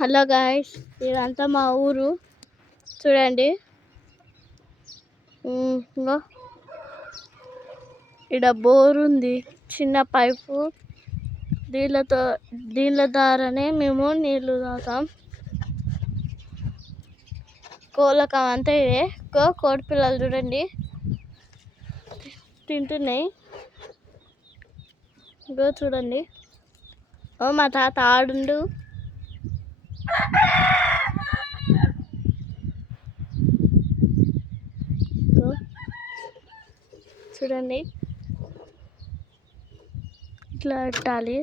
Hello guys, ఇదంతా మా ఊరు చూడండి. ఇంకో ఇక్కడ బోర్ ఉంది, చిన్న పైపు. దీళ్ళ ద్వారానే మేము నీళ్లు తాగుతాం. కోళ్ళకు అంతా ఇదే. కోడి పిల్లలు చూడండి తింటున్నాయి. ఇంకో చూడండి, మా తాత ఆడుండు. చూడండి, ఇట్లా పెట్టాలి.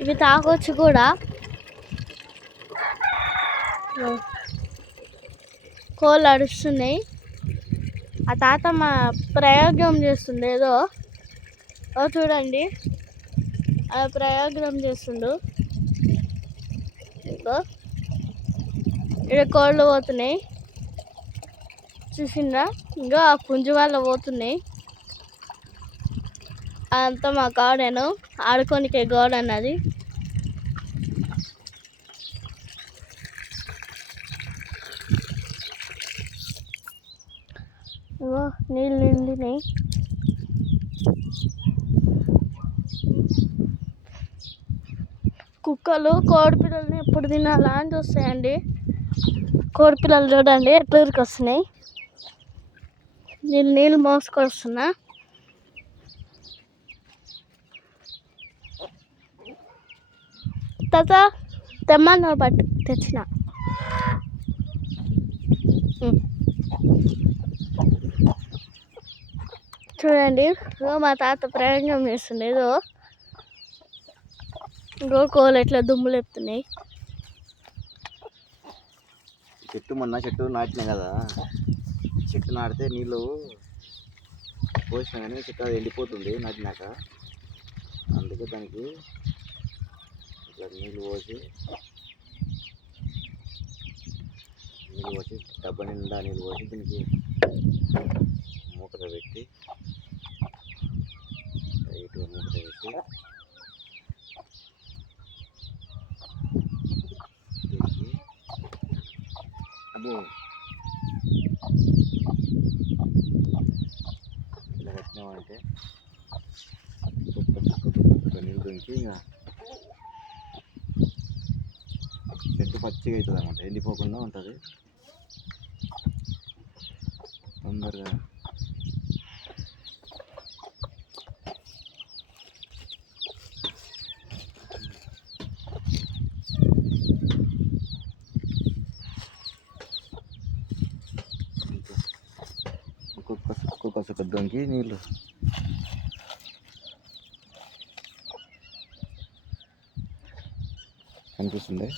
ఇవి తాగొచ్చు కూడా. కోళ్ళు అడుస్తున్నాయి. ఆ తాత మా ప్రయోగం చేస్తుండే ఏదో చూడండి, ఆ ప్రయోగం చేస్తుండు. ఇక్కడ కోళ్ళు పోతున్నాయి చూసిండ్రా. ఇంకా ఆ పుంజు వల్ల పోతున్నాయి. అదంతా మా గార్డెను, ఆడుకోనికే గార్డెన్ అది. నీళ్ళు నిండినాయి. కుక్కలు కోడి పిల్లల్ని ఎప్పుడు తినాలా అని చూస్తాయండి. కోడి పిల్లలు చూడండి ఎట్లా వస్తున్నాయి. నీళ్ళు మోసుకొస్తున్నా. తాత తెమ్మన్న పట్టు తెచ్చిన. చూడండి, మా తాత ప్రయోగం చేస్తుండే ఏదో. కోళ్ళు ఎట్లా దుమ్ములు ఎత్తున్నాయి. చెట్టు నాటినా కదా, చెట్టు నాటితే నీళ్ళు పోసినా కానీ చెట్టు అది ఎండిపోతుంది నాటినాక. అందుకే దానికి ఇట్లా నీళ్ళు పోసి డబ్బా నిండా నీళ్ళు పోసి దీనికి మూటగా పెట్టి లైట్గా మూటగా పెట్టి ఇలా కట్టినామంటే నీళ్ళు దొరికి ఇంకా చెట్టు పచ్చిగా అవుతుంది అన్నమాట, ఎండిపోకుండా ఉంటుంది తొందరగా. ఒక్కొక్క సుక్క దొంకి నీళ్ళు కనిపిస్తుంది.